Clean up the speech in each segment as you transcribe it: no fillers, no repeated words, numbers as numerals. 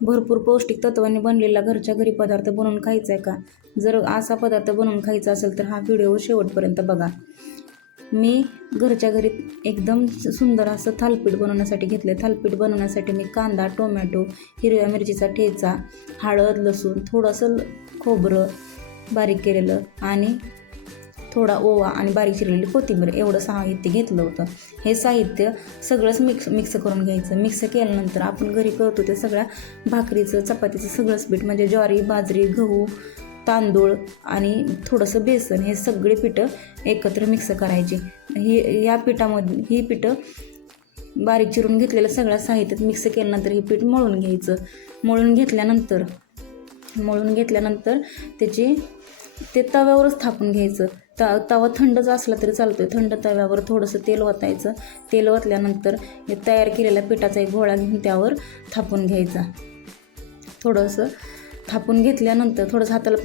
भरपूर पौष्टिक तत्वांनी बनलेला घरच्या घरी पदार्थ बनवून खायचा आहे का? जर असा पदार्थ बनवून खायचा असेल तर हा व्हिडिओ शेवटपर्यंत बघा. मी घरच्या घरी एकदम सुंदर असं थालीपीठ बनवण्यासाठी घेतलं. थालीपीठ बनवण्यासाठी मी कांदा, टोमॅटो, हिरव्या मिरचीचा ठेचा, हळद, लसूण, थोडंसं खोबरं बारीक केलेलं आणि थोडा ओवा आणि बारीक चिरलेली कोथिंबीर एवढं साहित्य घेतलं होतं. हे साहित्य सगळंच मिक्स करून घ्यायचं. मिक्स केल्यानंतर आपण घरी करतो ते सगळ्या भाकरीचं, चपातीचं सगळंच पीठ म्हणजे ज्वारी, बाजरी, गहू, तांदूळ आणि थोडंसं बेसन हे सगळे पिठं एकत्र मिक्स करायची. या पिठं बारीक चिरून घेतलेलं सगळ्या साहित्यात मिक्स केल्यानंतर हे पीठ मळून घ्यायचं. मळून घेतल्यानंतर ते तव्यावरच थापून घ्यायचं. तवा थंडच असला तरी चालतो. थंड तव्यावर थोडंसं तेल ओतायचं. तेल ओतल्यानंतर हे तयार केलेल्या पिठाचा एक गोळा घेऊन त्यावर थापून घ्यायचा. थोडंसं थापून घेतल्यानंतर थोडंसं हाताला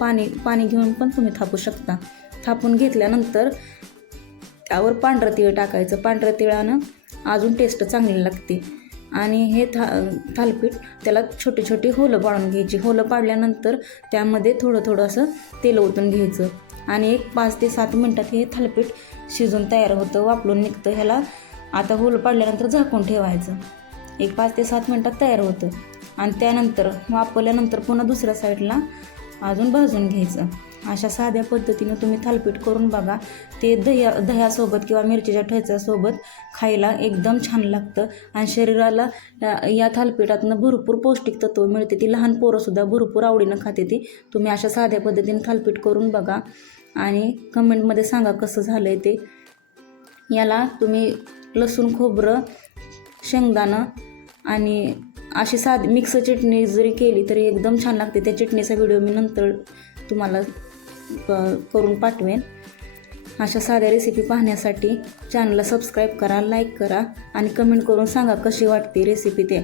पाणी घेऊन पण तुम्ही थापू शकता. थापून घेतल्यानंतर त्यावर पांढरं तीळ टाकायचं. पांढऱ्या तिळानं अजून टेस्ट चांगली लागते. आणि हे थालीपीठ त्याला छोटी छोटी होलं पाडून घ्यायची. होलं पाडल्यानंतर त्यामध्ये थोडं असं तेल ओतून घ्यायचं आणि 5 ते 7 मिनटात हे थालीपीठ शिजून तयार होतं, वाफलून निघतं. ह्याला आता होलं पाडल्यानंतर झाकून ठेवायचं. 5 ते 7 मिनटात तयार होतं आणि त्यानंतर वाफवल्यानंतर पुन्हा दुसऱ्या साईडला अजून भाजून घ्यायचं. अशा साध्या पद्धतीने तुम्ही थालीपीठ करून बघा. ते दह्यासोबत किंवा मिरचीच्या ठेच्यासोबत खायला एकदम छान लागतं आणि शरीराला या थालीपीठातनं भरपूर पौष्टिक तत्व मिळते. ती लहान पोरंसुद्धा भरपूर आवडीनं खाते. ती तुम्ही अशा साध्या पद्धतीने थालीपीठ करून बघा आणि कमेंटमध्ये सांगा कसं झालं आहे ते. याला तुम्ही लसूण, खोबरं, शेंगदाणं आणि अशी साधी मिक्स चटणी जरी केली तरी एकदम छान लागते. त्या चटणीचा व्हिडिओ मी नंतर तुम्हाला करून पाठवेन. अशा साध्या रेसिपी पाहण्यासाठी चॅनलला सबस्क्राईब करा, लाईक करा आणि कमेंट करून सांगा कशी वाटते रेसिपी ते.